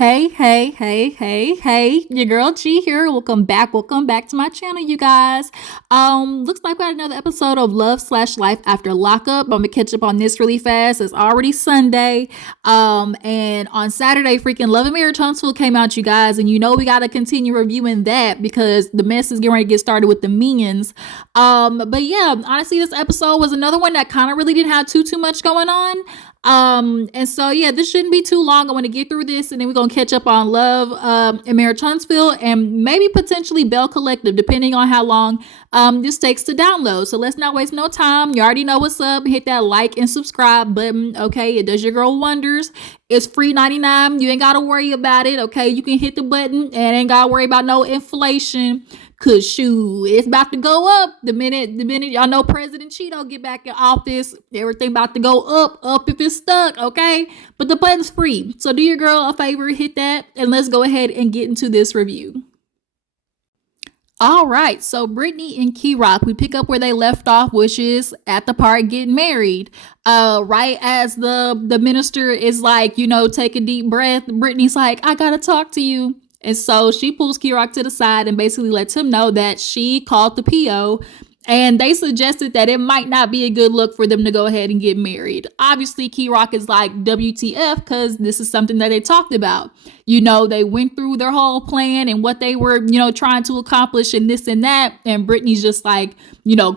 Hey, your girl G here. Welcome back to my channel, you guys. Looks like we had another episode of Love Slash Life After Lockup. I'm gonna catch up on this really fast. It's already Sunday. And on Saturday, freaking Love and Marriage Huntsville came out, you guys, and you know we gotta continue reviewing that because the mess is getting ready to get started with the minions. But yeah, honestly, this episode was another one that kind of really didn't have too much going on. And so yeah, this shouldn't be too long. I want to get through this and then we're gonna catch up on Love and Marriage Huntsville and maybe potentially Bell Collective, depending on how long this takes to download. So let's not waste no time. You already know what's up. Hit that like and subscribe button. Okay, it does your girl wonders. It's free 99. You ain't gotta worry about it. Okay, you can hit the button and ain't gotta worry about no inflation. Cause shoot, it's about to go up the minute y'all know President Cheeto get back in office. Everything about to go up if it's stuck, okay? But the button's free. So do your girl a favor, hit that, and let's go ahead and get into this review. All right, so Britney and KY Rock, we pick up where they left off, which is at the park getting married. Right as the minister is like, take a deep breath, Britney's like, I gotta talk to you. And so she pulls Kerok to the side and basically lets him know that she called the PO and they suggested that it might not be a good look for them to go ahead and get married. Obviously, Kerok is like, WTF, because this is something that they talked about. They went through their whole plan and what they were, trying to accomplish and this and that. And Britney's just like,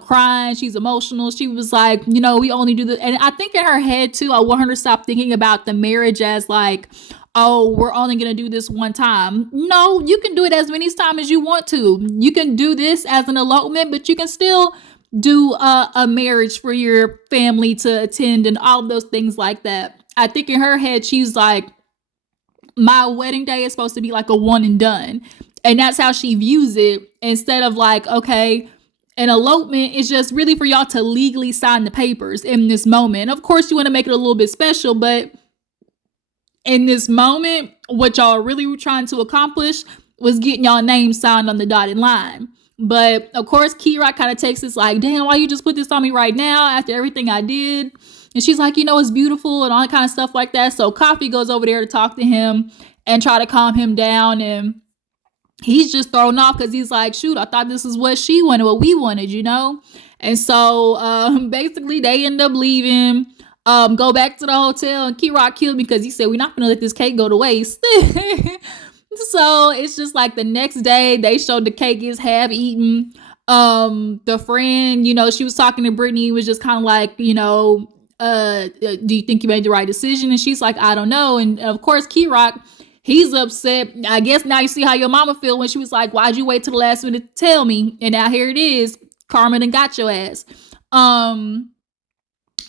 crying. She's emotional. She was like, we only do this. And I think in her head too, I want her to stop thinking about the marriage as like, oh, we're only going to do this one time. No, you can do it as many times as you want to. You can do this as an elopement, but you can still do a marriage for your family to attend and all of those things like that. I think in her head, she's like, my wedding day is supposed to be like a one and done. And that's how she views it, instead of like, okay, an elopement is just really for y'all to legally sign the papers in this moment. Of course, you want to make it a little bit special, but in this moment, what y'all really were trying to accomplish was getting y'all names signed on the dotted line. But of course, KY Rock kind of takes this like, damn, why you just put this on me right now after everything I did? And she's like, it's beautiful and all that kind of stuff like that. So Coffee goes over there to talk to him and try to calm him down. And he's just thrown off because he's like, shoot, I thought this is what she wanted, what we wanted, And so basically they end up leaving. Go back to the hotel, and KY Rock killed me because he said, we're not gonna let this cake go to waste. So it's just like the next day they showed the cake is half eaten. The friend, she was talking to Brittney, was just kind of like, do you think you made the right decision? And she's like, I don't know. And of course, KY Rock, he's upset. I guess now you see how your mama feel when she was like, why'd you wait till the last minute to tell me? And now here it is. Karma done got your ass.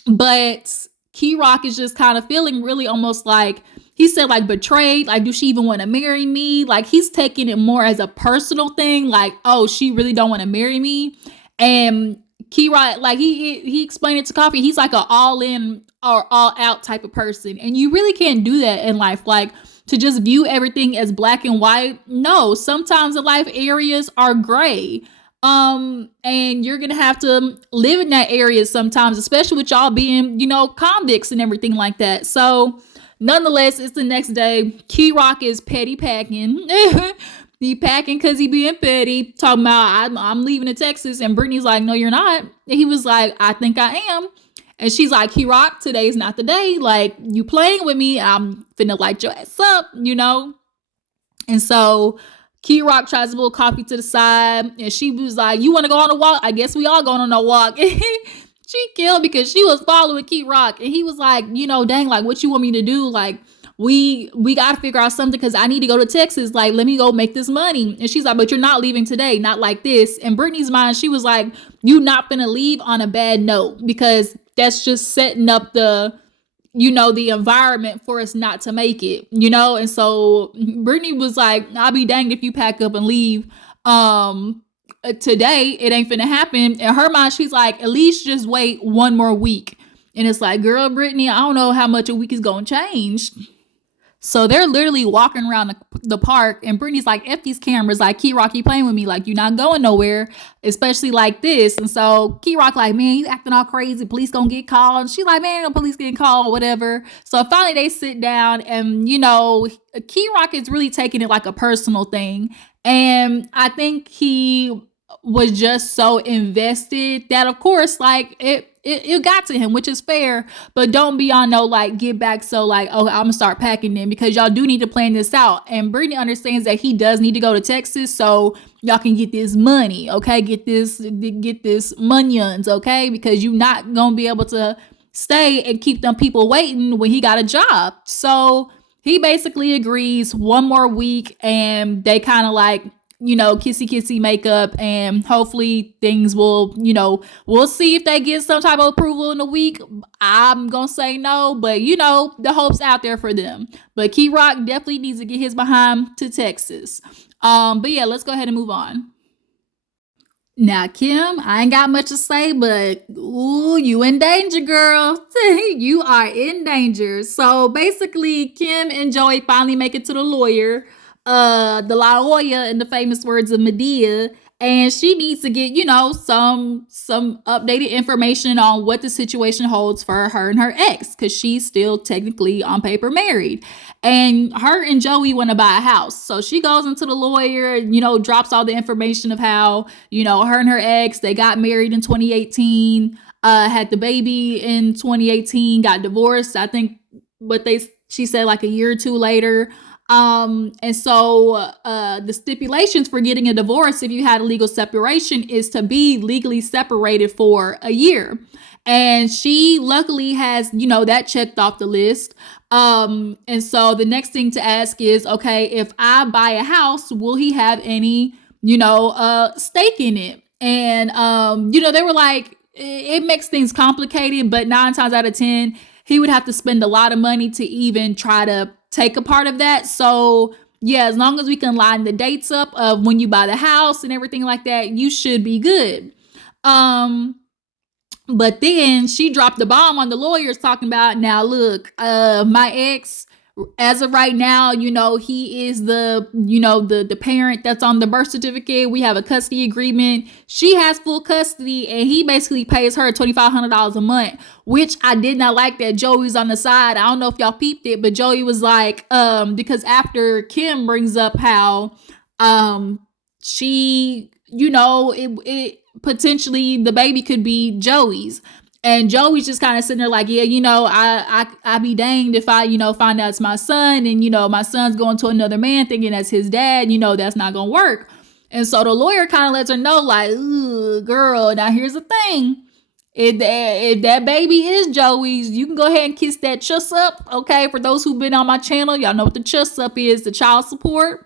But KY Rock is just kind of feeling really almost like, he said, like, betrayed. Like, do she even want to marry me? Like, he's taking it more as a personal thing. Like, oh, she really don't want to marry me. And KY Rock, like, he explained it to Coffee. He's like an all in or all out type of person. And you really can't do that in life. Like, to just view everything as black and white. No, sometimes the life areas are gray. And you're gonna have to live in that area sometimes, especially with y'all being, convicts and everything like that. So nonetheless, it's the next day. KY Rock is petty packing. He packing because he being petty, talking about I'm leaving to Texas. And Brittany's like, no, you're not. And he was like, I think I am. And she's like, KY Rock, today's not the day. Like, you playing with me, I'm finna light your ass up, And so KY Rock tries to pull Coffee to the side, and she was like, you want to go on a walk? I guess we all going on a walk. She killed because she was following KY Rock, and he was like, dang, like, what you want me to do? Like, we got to figure out something because I need to go to Texas. Like, let me go make this money. And she's like, but you're not leaving today, not like this. In Brittany's mind, she was like, you not gonna leave on a bad note, because that's just setting up the environment for us not to make it, And so Brittney was like, I'll be danged if you pack up and leave. Today, it ain't finna happen. In her mind, she's like, at least just wait one more week. And it's like, girl, Brittney, I don't know how much a week is gonna change. So they're literally walking around the park, and Brittany's like, F these cameras, like, KY Rock, you playing with me, like, you're not going nowhere, especially like this. And so KY Rock, like, man, you acting all crazy, police gonna get called. And she's like, man, no police getting called, whatever. So finally they sit down, and, KY Rock is really taking it like a personal thing. And I think he was just so invested that, of course, like, it got to him, which is fair, but don't be on no like get back. So like, oh, I'm gonna start packing them, because y'all do need to plan this out. And Brittany understands that he does need to go to Texas so y'all can get this money, okay? Get this munions, okay? Because you're not gonna be able to stay and keep them people waiting when he got a job. So he basically agrees, one more week, and they kind of like, kissy kissy makeup, and hopefully things will, we'll see if they get some type of approval in a week. I'm gonna say no, but the hope's out there for them. But KY Rock definitely needs to get his behind to Texas. But yeah, let's go ahead and move on. Now, Kim, I ain't got much to say, but ooh, you in danger, girl. You are in danger. So basically, Kim and Joey finally make it to the lawyer, the La Hoya, in the famous words of Medea, and she needs to get, some updated information on what the situation holds for her and her ex, because she's still technically on paper married. And her and Joey want to buy a house. So she goes into the lawyer, drops all the information of how, her and her ex, they got married in 2018, had the baby in 2018, got divorced, I think, she said like a year or two later. And so the stipulations for getting a divorce, if you had a legal separation, is to be legally separated for a year. And she luckily has, that checked off the list. And so the next thing to ask is, okay, if I buy a house, will he have any, stake in it? And, they were like, it makes things complicated, but 9 times out of 10, he would have to spend a lot of money to even try to take a part of that. So yeah, as long as we can line the dates up of when you buy the house and everything like that, you should be good. But then she dropped the bomb on the lawyers, talking about, now look, my ex, as of right now, he is the parent that's on the birth certificate. We have a custody agreement. She has full custody, and he basically pays her $2,500 a month, which I did not like that Joey's on the side. I don't know if y'all peeped it, but Joey was like, because after Kim brings up how she, it potentially the baby could be Joey's. And Joey's just kind of sitting there like, yeah, I be danged if I, find out it's my son, and, my son's going to another man thinking that's his dad, that's not going to work. And so the lawyer kind of lets her know, like, ooh, girl, now here's the thing. If that baby is Joey's, you can go ahead and kiss that chuss up, okay? For those who've been on my channel, y'all know what the chuss up is, the child support.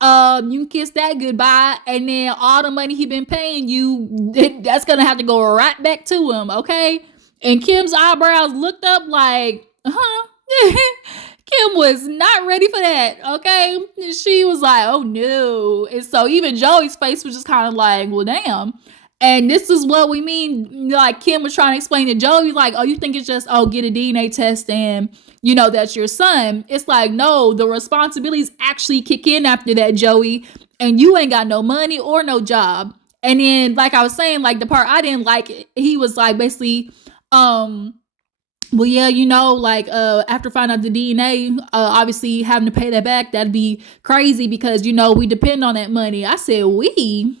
You can kiss that goodbye, and then all the money he been paying you, that's gonna have to go right back to him, okay? And Kim's eyebrows looked up like, Kim was not ready for that, okay? She was like, oh no. And so even Joey's face was just kind of like, well, damn. And this is what we mean. Like, Kim was trying to explain to Joey, like, oh, you think it's just, oh, get a DNA test and, that's your son. It's like, no, the responsibilities actually kick in after that, Joey. And you ain't got no money or no job. And then, like I was saying, like, the part I didn't like, he was like, basically, well, yeah, after finding out the DNA, obviously having to pay that back, that'd be crazy, because, we depend on that money. I said, we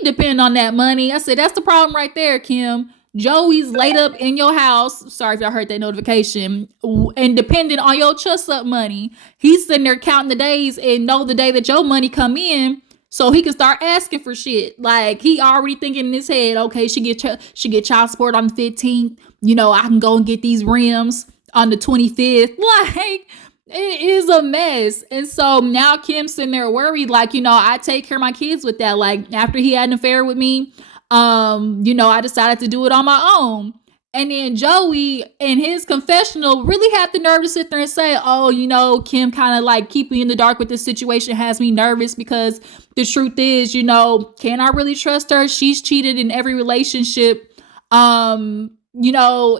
depend on that money. I said, that's the problem right there, Kim. Joey's laid up in your house. Sorry if y'all heard that notification. And dependent on your trust up money. He's sitting there counting the days and know the day that your money come in, so he can start asking for shit. Like, he already thinking in his head, okay, she get child support on the 15th. I can go and get these rims on the 25th. Like, it is a mess. And so now Kim's sitting there worried, like, I take care of my kids with that. Like, after he had an affair with me, I decided to do it on my own. And then Joey, in his confessional, really had the nerve to sit there and say, oh, Kim kind of like keep me in the dark with this situation, has me nervous, because the truth is, can I really trust her? She's cheated in every relationship,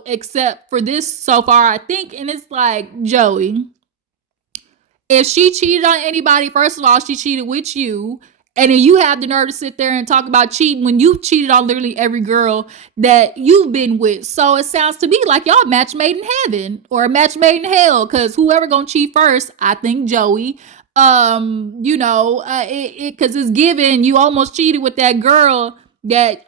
except for this so far, I think. And it's like, Joey, if she cheated on anybody, first of all, she cheated with you. And then you have the nerve to sit there and talk about cheating when you've cheated on literally every girl that you've been with. So it sounds to me like y'all match made in heaven or a match made in hell. Cause whoever gonna cheat first, I think Joey. Cause it's given you almost cheated with that girl that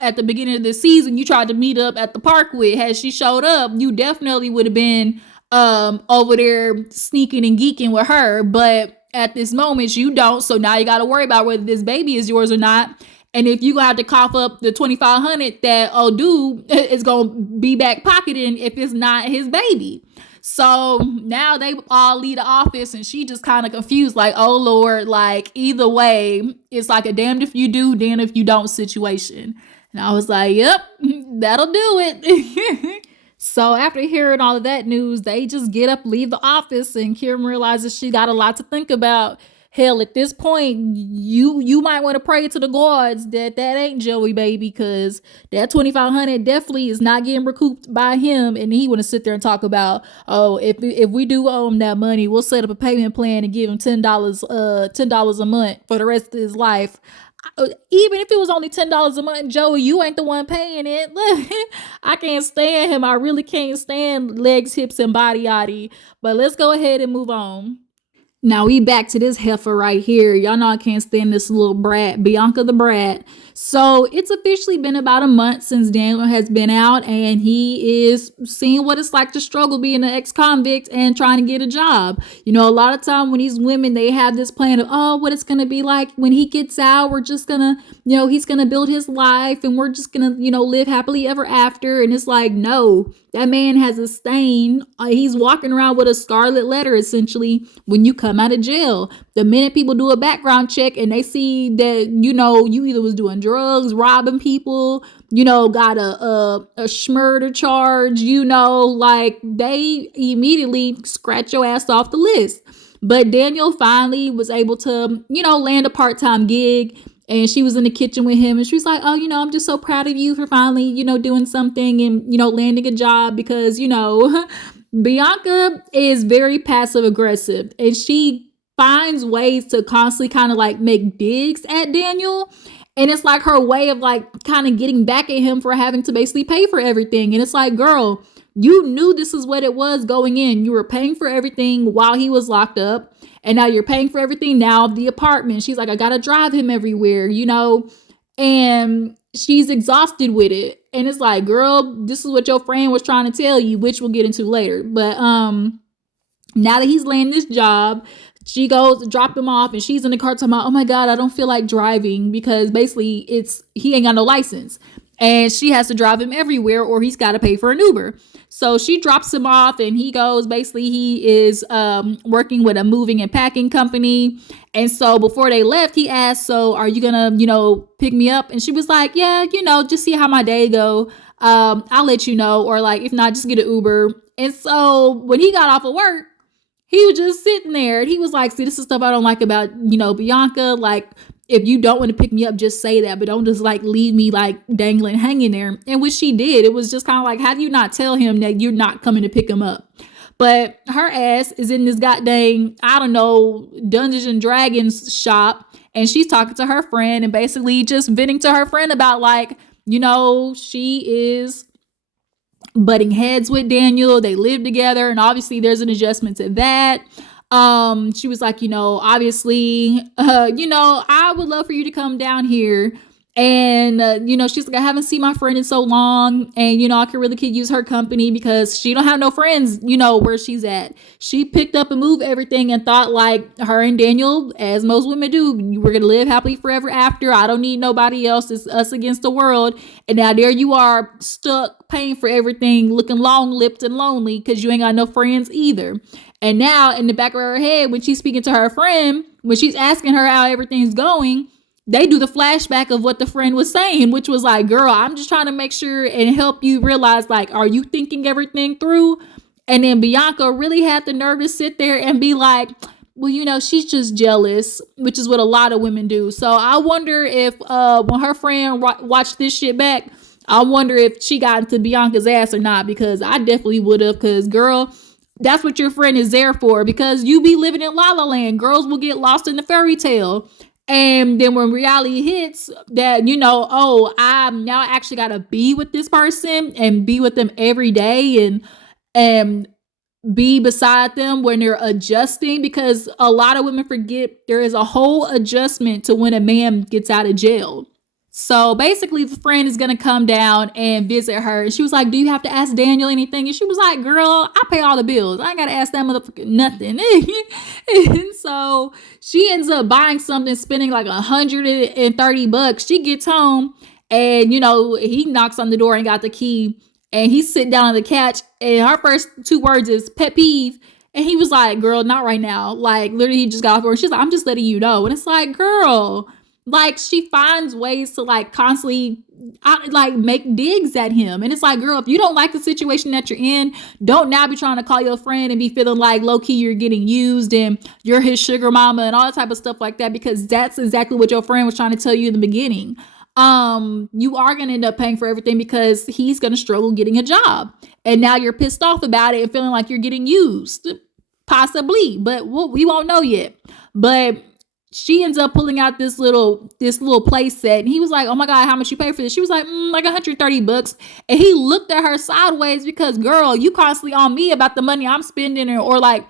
at the beginning of the season you tried to meet up at the park with. Had she showed up, you definitely would have been over there sneaking and geeking with her. But at this moment you don't, so now you got to worry about whether this baby is yours or not. And if you gonna have to cough up the 2,500 that old dude is gonna be back pocketing if it's not his baby. So now they all leave the office and she just kind of confused, like, oh Lord, like either way, it's like a damned if you do, damned if you don't situation. And I was like, yep, that'll do it. So after hearing all of that news, they just get up, leave the office, and Kim realizes she got a lot to think about. Hell, at this point, you might want to pray to the gods that ain't Joey baby, because that 2,500 definitely is not getting recouped by him, and he want to sit there and talk about, oh, if we do owe him that money, we'll set up a payment plan and give him $10 a month for the rest of his life. Even if it was only $10 a month, Joey, you ain't the one paying it. I can't stand him. I really can't stand legs, hips, and body yaddy. But let's go ahead and move on. Now we back to this heifer right here. Y'all know I can't stand this little brat, Bianca the brat. So it's officially been about a month since Daniel has been out, and he is seeing what it's like to struggle being an ex-convict and trying to get a job. You know, a lot of time when these women, they have this plan of, oh, what it's going to be like when he gets out. We're just going to, he's going to build his life and we're just going to, live happily ever after. And it's like, no, that man has a stain. He's walking around with a scarlet letter, essentially, when you come out of jail. The minute people do a background check and they see that, you either was doing drugs, robbing people, got a murder charge, like they immediately scratch your ass off the list. But Daniel finally was able to, land a part-time gig. And she was in the kitchen with him and she was like, oh, I'm just so proud of you for finally, doing something and, landing a job because, Bianca is very passive aggressive and she finds ways to constantly kind of like make digs at Daniel. And it's like her way of like kind of getting back at him for having to basically pay for everything. And it's like, girl, you knew this is what it was going in. You were paying for everything while he was locked up. And now you're paying for everything now of the apartment. She's like, I got to drive him everywhere, and she's exhausted with it. And it's like, girl, this is what your friend was trying to tell you, which we'll get into later. But now that he's landing this job, she goes to drop him off and she's in the car talking about, oh my God, I don't feel like driving because basically he ain't got no license. And she has to drive him everywhere or he's got to pay for an Uber. So she drops him off and he goes, basically he is working with a moving and packing company. And so before they left, he asked, so are you going to, pick me up? And she was like, yeah, just see how my day go. I'll let you know. Or like, if not, just get an Uber. And so when he got off of work, he was just sitting there and he was like, see, this is stuff I don't like about, Bianca. Like, if you don't want to pick me up, just say that, but don't just like leave me like dangling, hanging there. And which she did. It was just kind of like, how do you not tell him that you're not coming to pick him up? But her ass is in this goddamn, I don't know, Dungeons and Dragons shop. And she's talking to her friend and basically just venting to her friend about like, she is butting heads with Daniel. They live together. And obviously there's an adjustment to that. She was like, obviously, I would love for you to come down here. And, she's like, I haven't seen my friend in so long. And, I could use her company because she don't have no friends, where she's at. She picked up and moved everything and thought like her and Daniel, as most women do, we're going to live happily forever after. I don't need nobody else. It's us against the world. And now there you are stuck paying for everything, looking long-lipped and lonely because you ain't got no friends either. And now in the back of her head, when she's speaking to her friend, when she's asking her how everything's going, they do the flashback of what the friend was saying, which was like, girl, I'm just trying to make sure and help you realize, like, are you thinking everything through? And then Bianca really had the nerve to sit there and be like, well, she's just jealous, which is what a lot of women do. So I wonder if when her friend watched this shit back, I wonder if she got into Bianca's ass or not, because I definitely would have, because girl, That's what your friend is there for, because you be living in La La Land. Girls will get lost in the fairy tale. And then when reality hits, that oh, I now actually gotta be with this person and be with them every day, and be beside them when they're adjusting, because a lot of women forget there is a whole adjustment to when a man gets out of jail. So basically, the friend is gonna come down and visit her, and she was like, "Do you have to ask Daniel anything?" And she was like, "Girl, I pay all the bills. I ain't gotta ask that motherfucker nothing." And so she ends up buying something, spending like $130. She gets home, and he knocks on the door and got the key, and he's sitting down on the couch, and her first two words is "pet peeve." And he was like, "Girl, not right now." Like, literally, he just got off work. She's like, "I'm just letting you know." And it's like, girl, like, she finds ways to like constantly like make digs at him. And it's like, girl, if you don't like the situation that you're in, don't now be trying to call your friend and be feeling like low-key you're getting used and you're his sugar mama and all that type of stuff like that, because that's exactly what your friend was trying to tell you in the beginning. You are going to end up paying for everything because he's going to struggle getting a job, and now you're pissed off about it and feeling like you're getting used, possibly, but we won't know yet. But she ends up pulling out this little play set, and he was like, "Oh my god, how much you pay for this?" She was like, like $130. And he looked at her sideways, because, girl, you constantly on me about the money I'm spending, or like,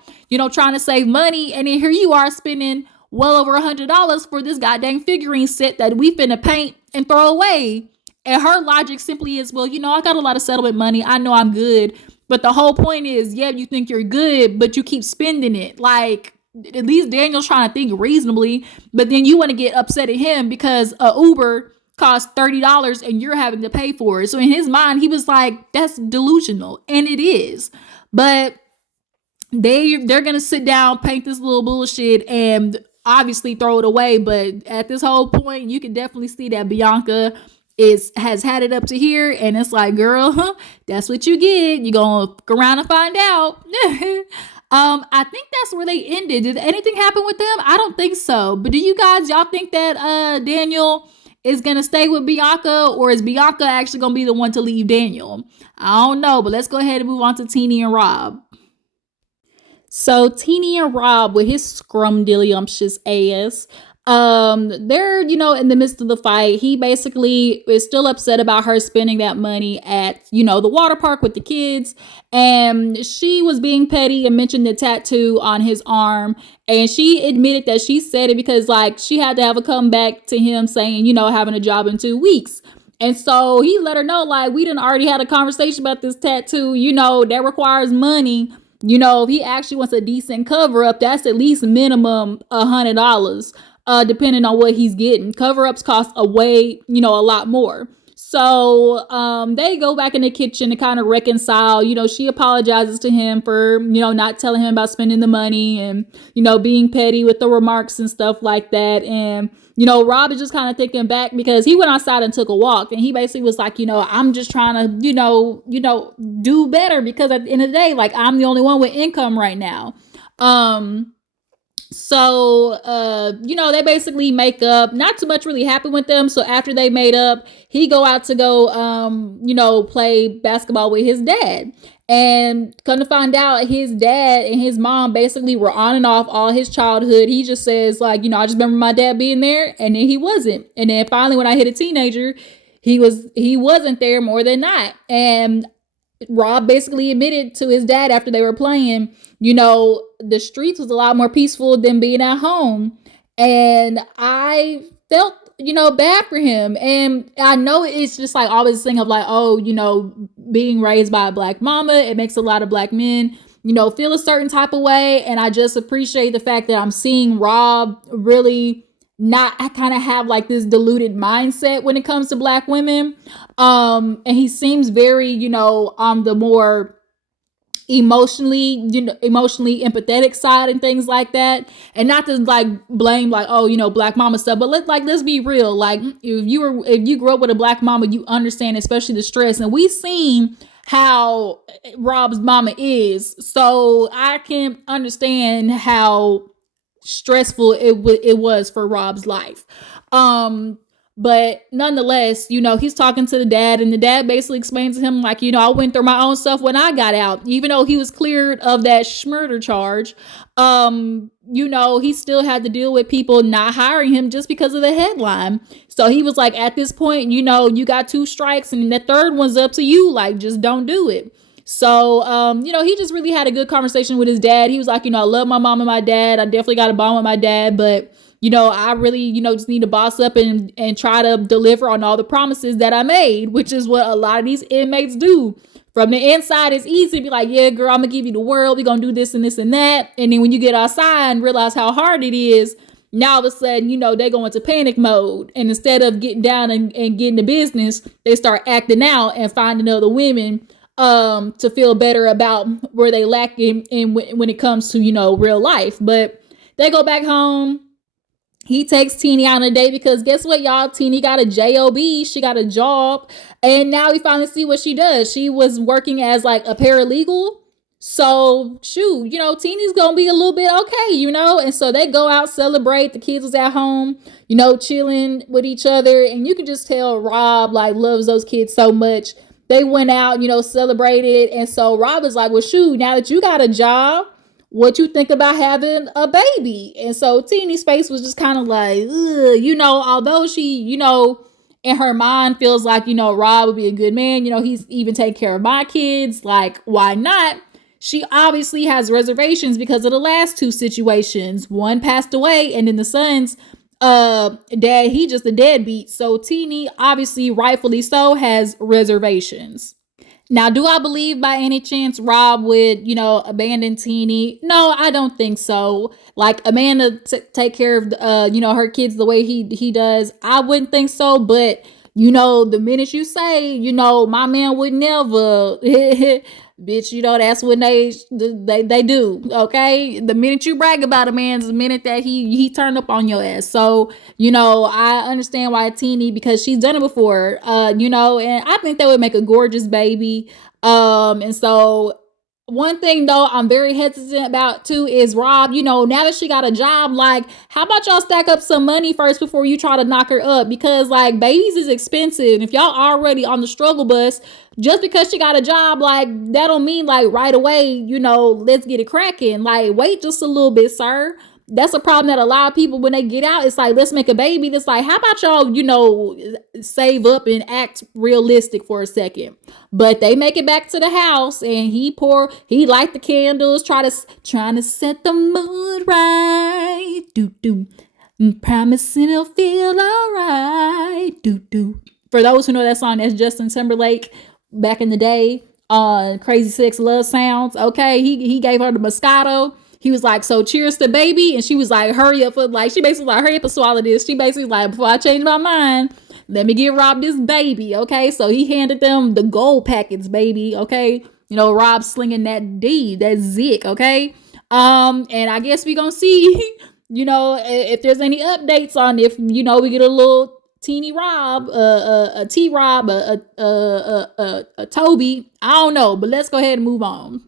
trying to save money, and then here you are spending well over $100 for this goddamn figurine set that we finna paint and throw away. And her logic simply is, well, I got a lot of settlement money, I know I'm good. But the whole point is, yeah, you think you're good, but you keep spending it. Like, at least Daniel's trying to think reasonably, but then you want to get upset at him because a Uber costs $30 and you're having to pay for it. So in his mind, he was like, that's delusional. And it is. But they're gonna sit down, paint this little bullshit, and obviously throw it away. But at this whole point, you can definitely see that Bianca has had it up to here, and it's like, girl, that's what you get. You gonna go around and find out. I think that's where they ended. Did anything happen with them? I don't think so. But do y'all think that Daniel is gonna stay with Bianca, or is Bianca actually gonna be the one to leave Daniel? I don't know. But let's go ahead and move on to Teenie and Rob. So Teenie and Rob, with his scrumdiddlyumptious ass, they're in the midst of the fight. He basically is still upset about her spending that money at the water park with the kids, and she was being petty and mentioned the tattoo on his arm, and she admitted that she said it because like she had to have a comeback to him saying having a job in 2 weeks. And so he let her know, like, we done already had a conversation about this tattoo, that requires money. If he actually wants a decent cover up, that's at least minimum $100, depending on what he's getting. Cover ups cost a lot more. So they go back in the kitchen to kind of reconcile. She apologizes to him for not telling him about spending the money, and being petty with the remarks and stuff like that. And Rob is just kind of thinking back, because he went outside and took a walk, and he basically was like, I'm just trying to do better, because at the end of the day, like, I'm the only one with income right now. So they basically make up. Not too much really happened with them. So after they made up, he go out to go play basketball with his dad. And come to find out, his dad and his mom basically were on and off all his childhood. He just says, like, I just remember my dad being there, and then he wasn't. And then finally, when I hit a teenager, he wasn't there more than not. And Rob basically admitted to his dad after they were playing, the streets was a lot more peaceful than being at home. And I felt, bad for him. And I know it's just like always this thing of like, oh, being raised by a black mama, it makes a lot of black men, feel a certain type of way. And I just appreciate the fact that I'm seeing Rob really not kind of have like this diluted mindset when it comes to black women. And he seems very, on the more emotionally empathetic side and things like that. And not to like blame like, oh, black mama stuff, but let's be real. Like, if you grew up with a black mama, you understand especially the stress. And we've seen how Rob's mama is. So I can understand how stressful it was for Rob's life. But nonetheless, he's talking to the dad, and the dad basically explains to him, like, I went through my own stuff when I got out. Even though he was cleared of that murder charge, he still had to deal with people not hiring him just because of the headline. So he was like, at this point, you got 2 strikes, and the third one's up to you. Like, just don't do it. So, he just really had a good conversation with his dad. He was like, I love my mom and my dad. I definitely got a bond with my dad, but I really, just need to boss up and try to deliver on all the promises that I made, which is what a lot of these inmates do. From the inside, it's easy to be like, yeah, girl, I'm going to give you the world. We're going to do this and this and that. And then when you get outside and realize how hard it is, now all of a sudden, they go into panic mode. And instead of getting down and getting to business, they start acting out and finding other women to feel better about where they lack in when it comes to, real life. But they go back home. He takes Teenie out on a date because guess what, y'all? Teenie got a job. She got a job. And now we finally see what she does. She was working as like a paralegal. So shoot, Teenie's going to be a little bit okay, And so they go out, celebrate. The kids was at home, chilling with each other. And you can just tell Rob like loves those kids so much. They went out, celebrated. And so Rob was like, well, shoot, now that you got a job, what you think about having a baby? And so Teenie's face was just kind of like, although she, in her mind feels like, Rob would be a good man. He's even taking care of my kids. Like, why not? She obviously has reservations because of the last 2 situations. One passed away, and then the son's dad, he just a deadbeat. So Teenie, obviously, rightfully so, has reservations. Now, do I believe by any chance Rob would, abandon Teenie? No, I don't think so. Like, Amanda take care of, her kids the way he does. I wouldn't think so. But, the minute you say, my man would never, bitch, that's when they do. Okay. The minute you brag about a man is the minute that he turned up on your ass. So, I understand why Teenie, because she's done it before, and I think that would make a gorgeous baby. And so one thing though I'm very hesitant about too is Rob, now that she got a job, like, how about y'all stack up some money first before you try to knock her up? Because like babies is expensive. And if y'all already on the struggle bus, just because she got a job, like, that don't mean like right away, let's get it cracking. Like, wait just a little bit, sir. That's a problem that a lot of people, when they get out, it's like, let's make a baby. It's like, how about y'all, save up and act realistic for a second? But they make it back to the house, and he light the candles, trying to set the mood right. Promising it'll feel all right. For those who know that song, that's Justin Timberlake back in the day on Crazy Six Love Sounds. Okay, he gave her the Moscato. He was like, so cheers to baby. And she was like, hurry up. She basically like, hurry up and swallow this. She basically like, before I change my mind, let me give Rob this baby. Okay. So he handed them the gold packets, baby. Okay. Rob slinging that D, that Zick. Okay. And I guess we gonna see, if there's any updates on if, we get a little Teenie Rob, a T Rob, a Toby. I don't know, but let's go ahead and move on.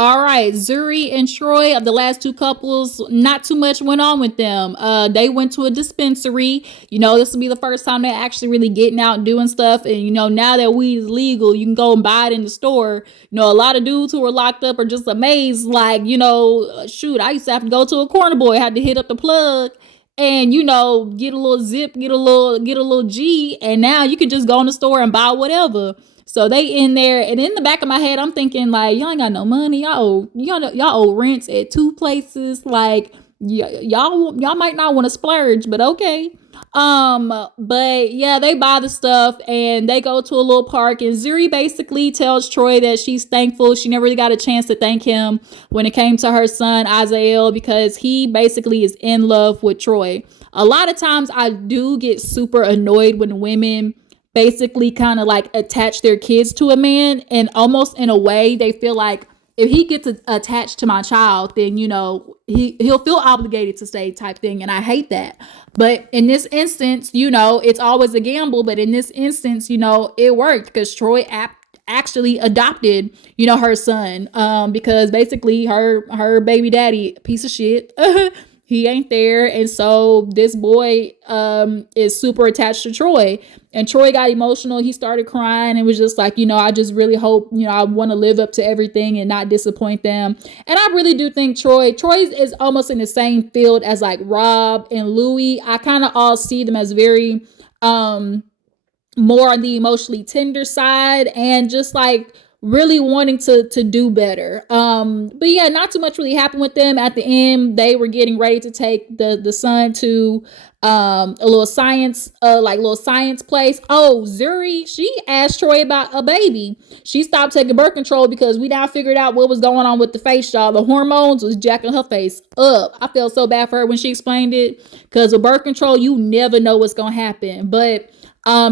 All right, Zuri and Troy, of the last 2 couples, not too much went on with them. They went to a dispensary. This will be the first time they're actually really getting out and doing stuff. And, now that weed is legal, you can go and buy it in the store. A lot of dudes who were locked up are just amazed. Like, shoot, I used to have to go to a corner boy, had to hit up the plug and, get a little zip, get a little G. And now you can just go in the store and buy whatever. So they in there, and in the back of my head, I'm thinking like, y'all ain't got no money. Y'all owe rents at 2 places. Like, y'all might not want to splurge, but okay. But yeah, they buy the stuff and they go to a little park, and Zuri basically tells Troy that she's thankful. She never really got a chance to thank him when it came to her son, Azael, because he basically is in love with Troy. A lot of times I do get super annoyed when women basically kind of like attach their kids to a man, and almost in a way they feel like if he gets attached to my child, then he'll feel obligated to stay type thing, and I hate that. But in this instance, it's always a gamble, but in this instance, it worked because Troy actually adopted her son, because basically her baby daddy, piece of shit, he ain't there. And so this boy is super attached to Troy. And Troy got emotional. He started crying and was just like, I just really hope, I want to live up to everything and not disappoint them. And I really do think Troy is almost in the same field as like Rob and Louis. I kind of all see them as very more on the emotionally tender side and just like really wanting to do better. But yeah, not too much really happened with them. At the end, they were getting ready to take the son to a little science place. Oh, Zuri, she asked Troy about a baby. She stopped taking birth control because we now figured out what was going on with the face, y'all. The hormones was jacking her face up. I felt so bad for her when she explained it, because with birth control, you never know what's gonna happen. But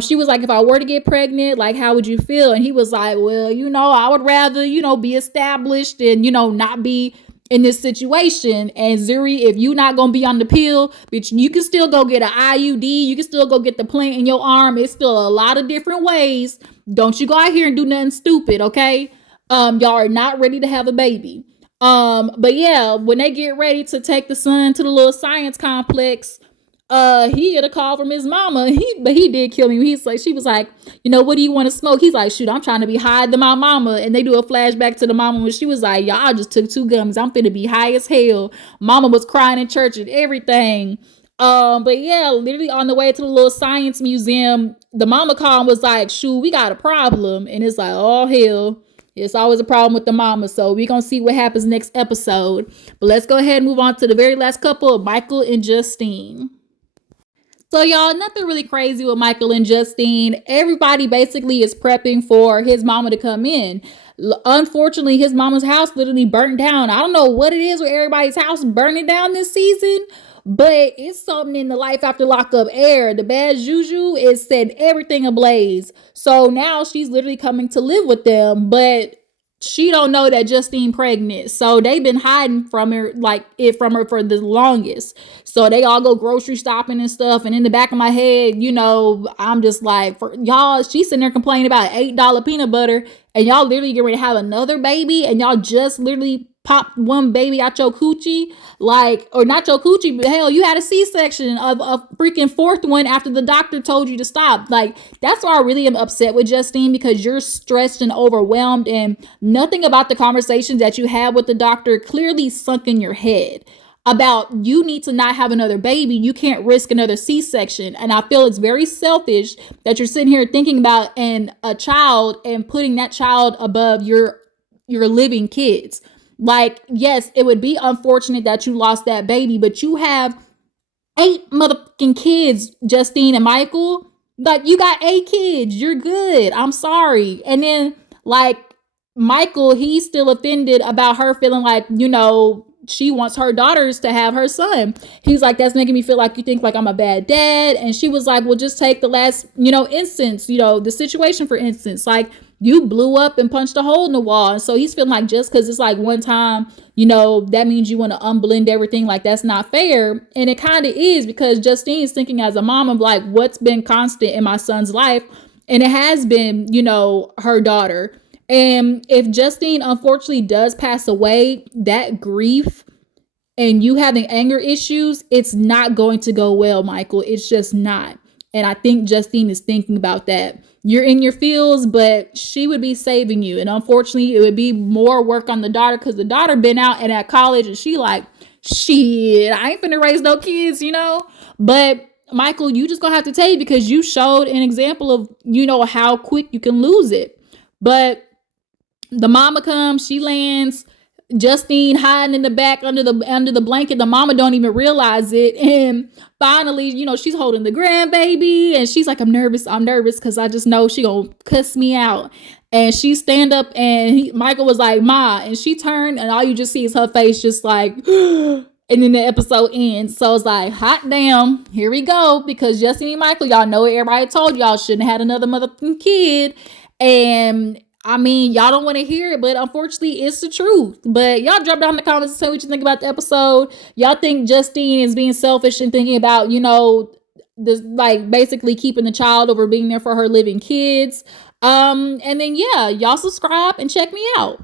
she was like, if I were to get pregnant, like, how would you feel? And he was like, well, I would rather, be established and, not be in this situation. And Zuri, if you not going to be on the pill, bitch, you can still go get an IUD. You can still go get the plant in your arm. It's still a lot of different ways. Don't you go out here and do nothing stupid, okay? Y'all are not ready to have a baby. But yeah, when they get ready to take the son to the little science complex, he get a call from his mama. But he did kill me. She was like, what do you want to smoke? He's like, shoot, I'm trying to be higher than my mama. And they do a flashback to the mama when she was like, y'all just took 2 gummies. I'm finna be high as hell. Mama was crying in church and everything. But yeah, literally on the way to the little science museum, the mama called and was like, shoot, we got a problem. And it's like, oh hell. It's always a problem with the mama. So we're going to see what happens next episode. But let's go ahead and move on to the very last couple, Michael and Justine. So y'all, nothing really crazy with Michael and Justine. Everybody basically is prepping for his mama to come in. Unfortunately, his mama's house literally burnt down. I don't know what it is with everybody's house burning down this season, but it's something in the life after lockup air. The bad juju is set everything ablaze. So now she's literally coming to live with them, but she don't know that Justine pregnant. So they've been hiding from her, for the longest. So they all go grocery shopping and stuff. And in the back of my head, I'm just like, for y'all, she's sitting there complaining about $8 peanut butter, and y'all literally get ready to have another baby, and y'all just literally popped one baby out your coochie, or not your coochie, but hell, you had a C-section of a freaking 4th one after the doctor told you to stop. That's why I really am upset with Justine, because you're stressed and overwhelmed, and nothing about the conversations that you had with the doctor clearly sunk in your head about you need to not have another baby. You can't risk another C-section. And I feel it's very selfish that you're sitting here thinking about a child and putting that child above your living kids. Yes, it would be unfortunate that you lost that baby, but you have 8 motherfucking kids, Justine and Michael. You got 8 kids. You're good. I'm sorry. And then, Michael, he's still offended about her feeling like, she wants her daughters to have her son. He's like, that's making me feel like you think like I'm a bad dad. And she was like, well, just take the last, instance, the situation, for instance, you blew up and punched a hole in the wall. And so he's feeling like just because it's one time, that means you want to unblend everything. That's not fair. And it kind of is, because Justine is thinking as a mom of what's been constant in my son's life. And it has been, her daughter. And if Justine unfortunately does pass away, that grief and you having anger issues, it's not going to go well, Michael. It's just not. And I think Justine is thinking about that. You're in your feels, but she would be saving you. And unfortunately, it would be more work on the daughter, because the daughter been out and at college and she shit, I ain't finna raise no kids, But Michael, you just gonna have to take, because you showed an example of, how quick you can lose it. But the mama comes, she lands, Justine hiding in the back under the blanket. The mama don't even realize it. And finally, she's holding the grandbaby and she's like, I'm nervous because I just know she gonna cuss me out. And she stand up and Michael was like, Ma, and she turned and all you just see is her face just and then the episode ends. So it's like, hot damn, here we go. Because Justine and Michael, y'all know it. Everybody told y'all shouldn't have had another motherfucking kid. And I mean, y'all don't want to hear it, but unfortunately, it's the truth. But y'all drop down in the comments and tell me what you think about the episode. Y'all think Justine is being selfish and thinking about, this, basically keeping the child over being there for her living kids. And then, yeah, y'all subscribe and check me out.